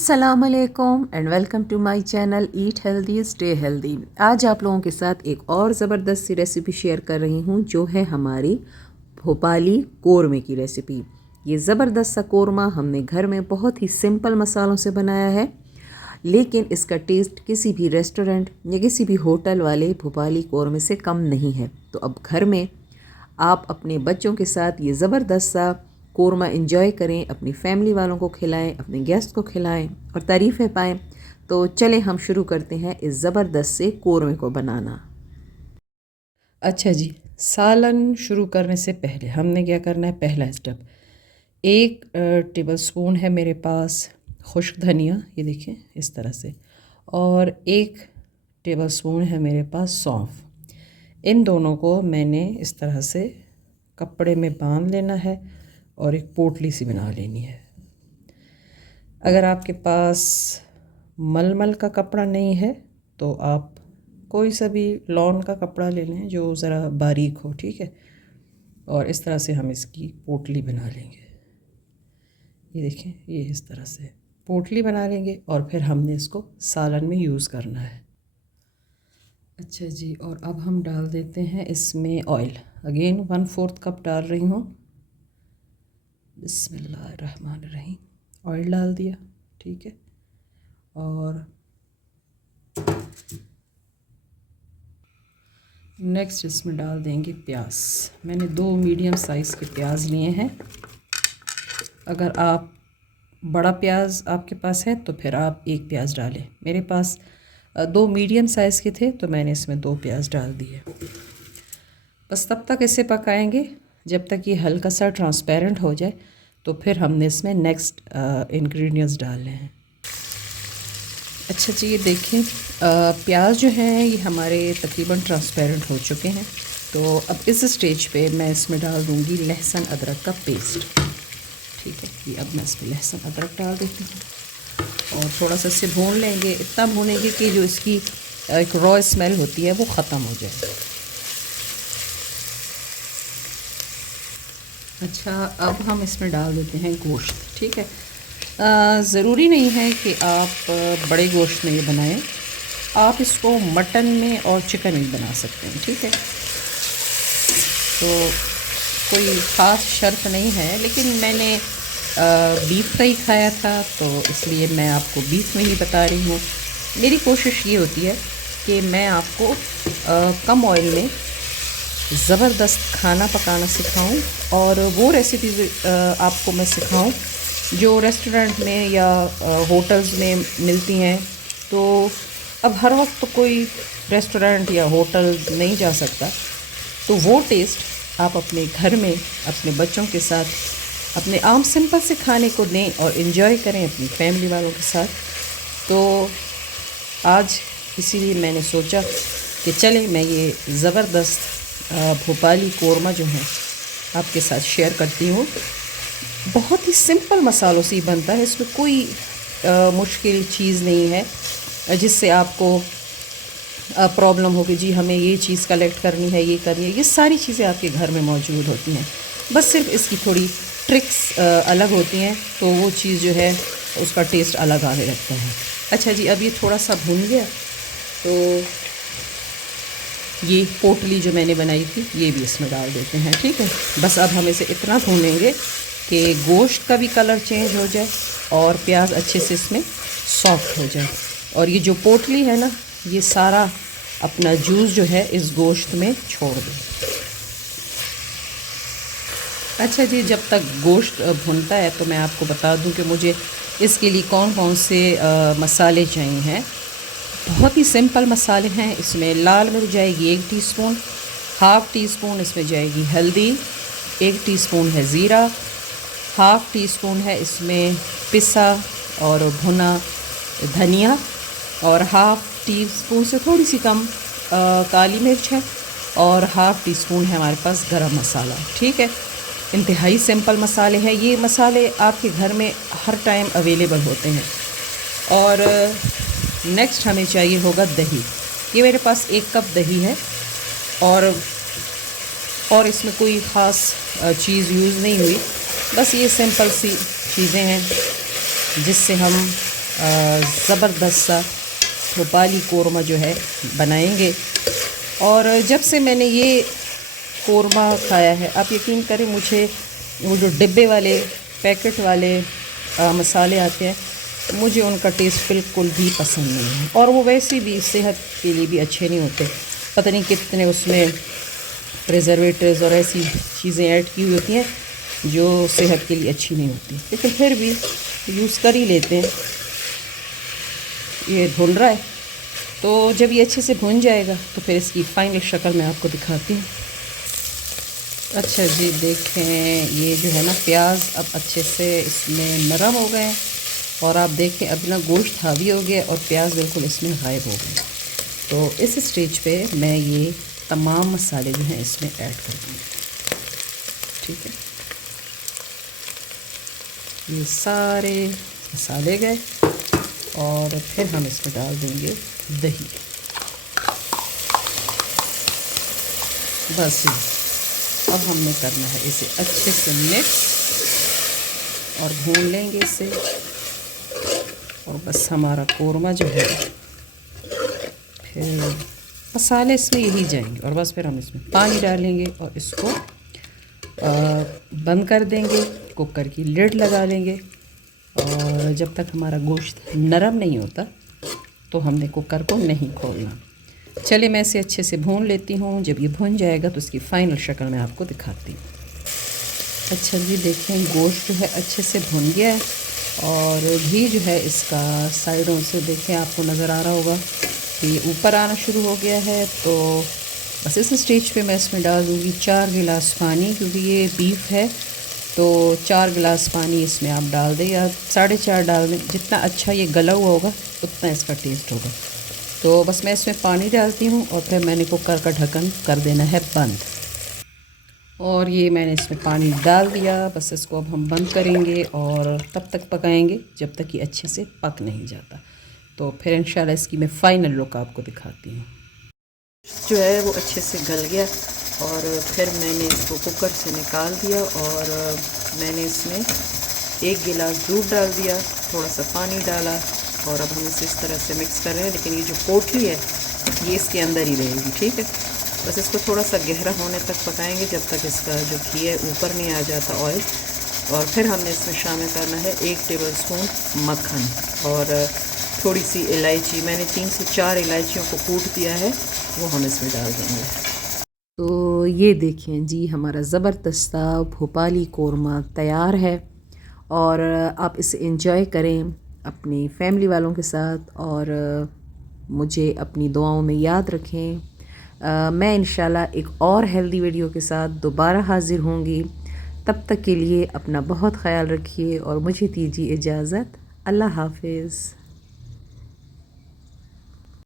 अस्सलाम वालेकुम and welcome to my channel eat healthy stay healthy. आज आप लोगों के साथ एक और ज़बरदस्त सी रेसिपी शेयर कर रही हूँ जो है हमारी भोपाली कोरमे की रेसिपी। ये ज़बरदस्त सा कोरमा हमने घर में बहुत ही सिंपल मसालों से बनाया है, लेकिन इसका टेस्ट किसी भी रेस्टोरेंट या किसी भी होटल वाले भोपाली कोरमे से कम नहीं है। तो अब घर में आप अपने बच्चों के साथ ये ज़बरदस्त सा कोरमा एंजॉय करें, अपनी फैमिली वालों को खिलाएं, अपने गेस्ट को खिलाएं और तारीफ़ें पाएं। तो चलें हम शुरू करते हैं इस ज़बरदस्त से कोरमे को बनाना। अच्छा जी, सालन शुरू करने से पहले हमने क्या करना है। पहला स्टेप, 1 टेबल स्पून है मेरे पास खुश्क धनिया, ये देखें इस तरह से, और 1 टेबल स्पून है मेरे पास सौंफ। इन दोनों को मैंने इस तरह से कपड़े में बांध लेना है और एक पोटली सी बना लेनी है। अगर आपके पास मलमल का कपड़ा नहीं है तो आप कोई सा भी लॉन का कपड़ा ले लें जो ज़रा बारीक हो, ठीक है। और इस तरह से हम इसकी पोटली बना लेंगे। ये देखें, ये इस तरह से पोटली बना लेंगे और फिर हमने इसको सालन में यूज़ करना है। अच्छा जी, और अब हम डाल देते हैं इसमें ऑयल। अगेन 1/4 कप डाल रही हूँ। बिस्मिल्लाहिर्रहमानिर्रहीम। ऑयल डाल दिया, ठीक है। और नेक्स्ट इसमें डाल देंगे प्याज। मैंने 2 मीडियम साइज़ के प्याज लिए हैं। अगर आप बड़ा प्याज आपके पास है तो फिर आप 1 प्याज डालें। मेरे पास 2 मीडियम साइज़ के थे तो मैंने इसमें 2 प्याज डाल दिए। बस तब तक इसे पकाएंगे जब तक ये हल्का सा ट्रांसपेरेंट हो जाए। तो फिर हमने इसमें नेक्स्ट इंग्रेडिएंट्स डालने हैं। अच्छा जी, ये देखें, प्याज जो हैं ये हमारे तकरीबन ट्रांसपेरेंट हो चुके हैं। तो अब इस स्टेज पे मैं इसमें डाल दूँगी लहसुन अदरक का पेस्ट, ठीक है। ये अब मैं इसमें लहसुन अदरक डाल देती हूँ और थोड़ा सा इसे भून लेंगे। इतना भूनेंगे कि जो इसकी एक रॉ स्मेल होती है वो ख़त्म हो जाए। अच्छा, अब हम इसमें डाल देते हैं गोश्त, ठीक है। ज़रूरी नहीं है कि आप बड़े गोश्त में ये बनाएं, आप इसको मटन में और चिकन में बना सकते हैं, ठीक है। तो कोई ख़ास शर्त नहीं है, लेकिन मैंने बीफ का ही खाया था तो इसलिए मैं आपको बीफ में ही बता रही हूँ। मेरी कोशिश ये होती है कि मैं आपको कम ऑयल में ज़बरदस्त खाना पकाना सिखाऊं और वो रेसिपीज़ आपको मैं सिखाऊं जो रेस्टोरेंट में या होटल्स में मिलती हैं। तो अब हर वक्त तो कोई रेस्टोरेंट या होटल नहीं जा सकता, तो वो टेस्ट आप अपने घर में अपने बच्चों के साथ अपने आम सिंपल से खाने को दें और इन्जॉय करें अपनी फैमिली वालों के साथ। तो आज इसीलिए मैंने सोचा कि चले मैं ये ज़बरदस्त भोपाली कोरमा जो है आपके साथ शेयर करती हूँ। बहुत ही सिंपल मसालों से ही बनता है, इसमें कोई मुश्किल चीज़ नहीं है जिससे आपको प्रॉब्लम हो कि जी हमें ये चीज़ कलेक्ट करनी है, ये करनी है। ये सारी चीज़ें आपके घर में मौजूद होती हैं, बस सिर्फ इसकी थोड़ी ट्रिक्स अलग होती हैं, तो वो चीज़ जो है उसका टेस्ट अलग आने लगता है। अच्छा जी, अब ये थोड़ा सा भून गया तो ये पोटली जो मैंने बनाई थी ये भी इसमें डाल देते हैं, ठीक है। बस अब हम इसे इतना भूनेंगे कि गोश्त का भी कलर चेंज हो जाए और प्याज अच्छे से इसमें सॉफ्ट हो जाए और ये जो पोटली है ना ये सारा अपना जूस जो है इस गोश्त में छोड़ दे। अच्छा जी, जब तक गोश्त भुनता है तो मैं आपको बता दूं कि मुझे इसके लिए कौन कौन से मसाले चाहिए हैं। बहुत ही सिंपल मसाले हैं। इसमें लाल मिर्च जाएगी 1 टीस्पून, हाफ़ टी स्पून इसमें जाएगी हल्दी, 1 टीस्पून है ज़ीरा, हाफ़ टी स्पून है इसमें पिसा और भुना धनिया और हाफ़ टी स्पून से थोड़ी सी कम काली मिर्च है और हाफ़ टी स्पून है हमारे पास गरम मसाला, ठीक है। इंतहाई सिंपल मसाले हैं। ये मसाले आपके घर में हर टाइम अवेलेबल होते हैं। और नेक्स्ट हमें चाहिए होगा दही। ये मेरे पास 1 कप दही है और इसमें कोई ख़ास चीज़ यूज़ नहीं हुई, बस ये सिंपल सी चीज़ें हैं जिससे हम ज़बरदस्त सा भोपाली कोरमा जो है बनाएंगे। और जब से मैंने ये कोरमा खाया है, आप यकीन करें मुझे वो जो डिब्बे वाले पैकेट वाले मसाले आते हैं, मुझे उनका टेस्ट बिल्कुल भी पसंद नहीं है। और वो वैसे भी सेहत के लिए भी अच्छे नहीं होते। पता नहीं कितने उसमें प्रिजर्वेटिव्स और ऐसी चीज़ें ऐड की हुई होती हैं जो सेहत के लिए अच्छी नहीं होती, लेकिन फिर भी यूज़ कर ही लेते हैं। ये भुन रहा है, तो जब ये अच्छे से भुन जाएगा तो फिर इसकी फ़ाइनल शक्ल मैं आपको दिखाती हूँ। अच्छा जी, देखें ये जो है ना प्याज अब अच्छे से इसमें नरम हो गए हैं, और आप देखें अब ना गोश्त हावी हो गया और प्याज बिल्कुल इसमें गायब हो गए। तो इस स्टेज पे मैं ये तमाम मसाले जो हैं इसमें ऐड कर दूँगी। ठीक है, ये सारे मसाले गए और फिर हम इसमें डाल देंगे दही। बस अब हमने करना है इसे अच्छे से मिक्स और भून लेंगे इसे, और बस हमारा कोरमा जो है फिर मसाले इसमें यही जाएंगे, और बस फिर हम इसमें पानी डालेंगे और इसको बंद कर देंगे, कुकर की लिड लगा लेंगे। और जब तक हमारा गोश्त नरम नहीं होता तो हमने कुकर को नहीं खोलना। चलिए मैं इसे अच्छे से भून लेती हूँ। जब ये भून जाएगा तो इसकी फ़ाइनल शक्ल मैं आपको दिखाती हूँ। अच्छा जी, देखें गोश्त जो है अच्छे से भुन गया है, और घी जो है इसका साइडों से देखें आपको नज़र आ रहा होगा कि ऊपर आना शुरू हो गया है। तो बस इस स्टेज पे मैं इसमें डाल दूँगी 4 गिलास पानी, क्योंकि ये बीफ है तो 4 गिलास पानी इसमें आप डाल दें, या 4.5 डाल दें। जितना अच्छा ये गला हुआ होगा उतना इसका टेस्ट होगा। तो बस मैं इसमें पानी डालती हूँ और फिर मैंने कुकर का ढक्कन कर देना है बंद। और ये मैंने इसमें पानी डाल दिया। बस इसको अब हम बंद करेंगे और तब तक पकाएंगे जब तक ये अच्छे से पक नहीं जाता। तो फिर इंशाल्लाह इसकी मैं फ़ाइनल लुक आपको दिखाती हूँ। जो है वो अच्छे से गल गया, और फिर मैंने इसको कुकर से निकाल दिया, और मैंने इसमें 1 गिलास दूध डाल दिया, थोड़ा सा पानी डाला, और अब हम इसे इस तरह से मिक्स कर रहे हैं। लेकिन ये जो पोटली है ये इसके अंदर ही रहेगी। ठीक है, बस इसको थोड़ा सा गहरा होने तक पकाएंगे जब तक इसका जो घी है ऊपर नहीं आ जाता ऑयल। और फिर हमने इसमें शामिल करना है 1 टेबलस्पून मक्खन और थोड़ी सी इलायची। मैंने 3 से 4 इलायचियों को कूट दिया है, वो हम इसमें डाल देंगे। तो ये देखें जी, हमारा ज़बरदस्त भोपाली कोरमा तैयार है, और आप इसे एंजॉय करें अपनी फैमिली वालों के साथ, और मुझे अपनी दुआओं में याद रखें। मैं इंशाल्लाह एक और हेल्दी वीडियो के साथ दोबारा हाज़िर होंगी। तब तक के लिए अपना बहुत ख्याल रखिए और मुझे दीजिए इजाज़त। अल्लाह हाफ़िज़।